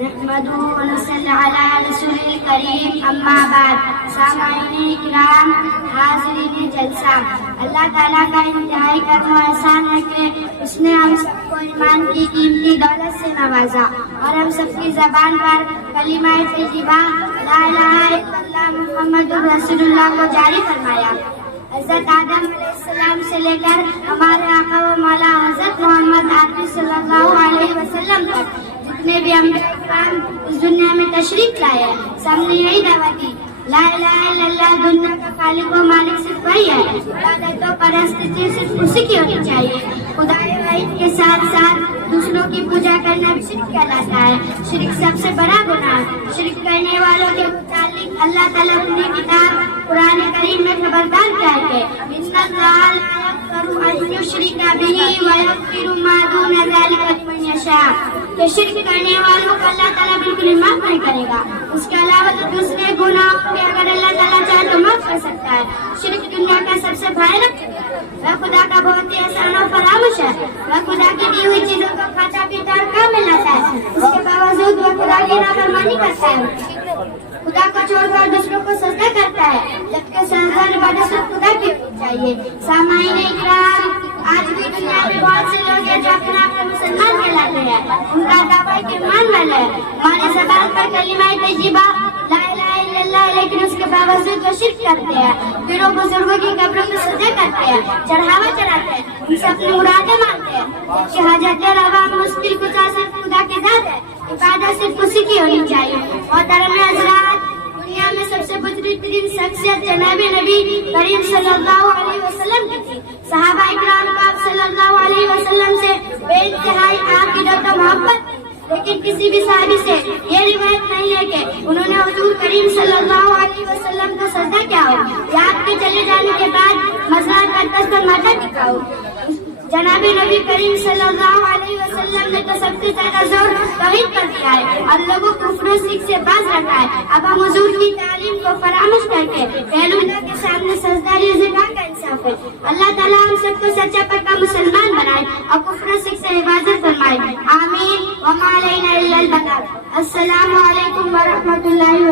نحمدہ ونصلی علی رسول کریم اما بعد. سامعین اکرام، حاضرین جلسہ، اللہ تعالیٰ کا انتہائی کرم و احسان ہے کہ اس نے ہم سب کو ایمان کی قیمتی دولت سے نوازا اور ہم سب کی زبان پر کلمہ طیبہ لا الہ الا اللہ محمد رسول اللہ کو جاری فرمایا. حضرت آدم علیہ السلام سے لے کر ہمارے آقا و مولا حضرت محمد عربی صلی اللہ علیہ وسلم تک جتنے بھی انبیاء کرام اس دنیا میں تشریف لائے ہیں، سب نے یہی دعوت دی: لا الہ الا اللہ، دنیا کا خالق و مالک صرف وہی ہے، عبادت و پرستش صرف اسی کی ہونی چاہیے. خدائے واحد کے ساتھ ساتھ دوسروں کی پوجا کرنا بھی شرک کہلاتا ہے. شرک سب سے بڑا گناہ ہے. شرک کرنے والوں کے متعلق اللہ تعالیٰ اپنی کتاب قرآن کریم میں خبردار کیا ہے کہ ان اللہ لا یغفر ان یشرک بہ ویغفر ما دون ذلک لمن یشاء، کہ شرک کرنے والوں کو اللہ تعالیٰ بالکل معاف نہیں کرے گا. اس کے علاوہ دوسرے گناہوں کے اگر اللہ تعالیٰ چاہے تو معاف کر سکتا ہے. شرک دنیا کا سب سے بھیانک وہ خدا کا بہت ہی احسان و فراموش ہے. وہ خدا کی دی ہوئی چیزوں کو کھاتا پیتا اور کام میں لاتا ہے، اس کے باوجود وہ خدا کی نافرمانی کرتا ہے، خدا کو چھوڑ کر دوسروں کو سجدہ کرتا ہے، جبکہ سجدہ عبادت صرف خدا کی ہونی چاہیے. سامعین اکرام، آج بھی دنیا میں بہت سے لوگ ہیں جو اپنے آپ کو مسلمان کہلاتے ہیں. ان کا دعویٰ ہے کہ ایمان والے ہیں، ہماری زبان پر کلمہ طیبہ لا الہ الا اللہ، لیکن اس کے باوجود وہ شرک کرتے ہیں، پیروں بزرگوں کی قبروں کو سجدہ کرتے ہیں، چڑھاوا چڑھاتے ہیں، ان سے اپنی مرادیں مانگتے ہیں. جبکہ حاجت روا مشکل کشا صرف خدا کی ذات ہے، عبادت صرف اسی کی ہونی چاہیے. محترم حضرات، دنیا میں سب سے بزرگترین شخصیت جناب نبی کریم صلی اللہ علیہ وسلم کی تھی. صحابہ اکرام کو آپ صلی اللہ علیہ وسلم سے بے انتہائی عقیدت و محبت تھی، لیکن کسی بھی صحابی سے یہ روایت نہیں ہے کہ انہوں نے حضور کریم صلی اللہ علیہ وسلم کو سجدہ کیا ہو یا آپ کے چلے جانے کے بعد مزار کا دست ماتا دکھا ہو. جناب نبی کریم صلی اللہ علیہ وسلم نے تو سب سے زیادہ زور توحید پر دیا ہے اور لوگوں کو کفر و شرک سے باز رکھا ہے. اب ہم حضور کی تعلیم کو فراموش کر کے غیر اللہ کے سامنے سجدہ ریزگاہ کا انصاف ہے. اللہ تعالیٰ ہم سب کو سچا پکا مسلمان بنائے اور کفر و شرک سے حفاظت فرمائے. آمین. وما علینا الا البلاغ. السلام علیکم ورحمۃ اللہ وبرکاتہ.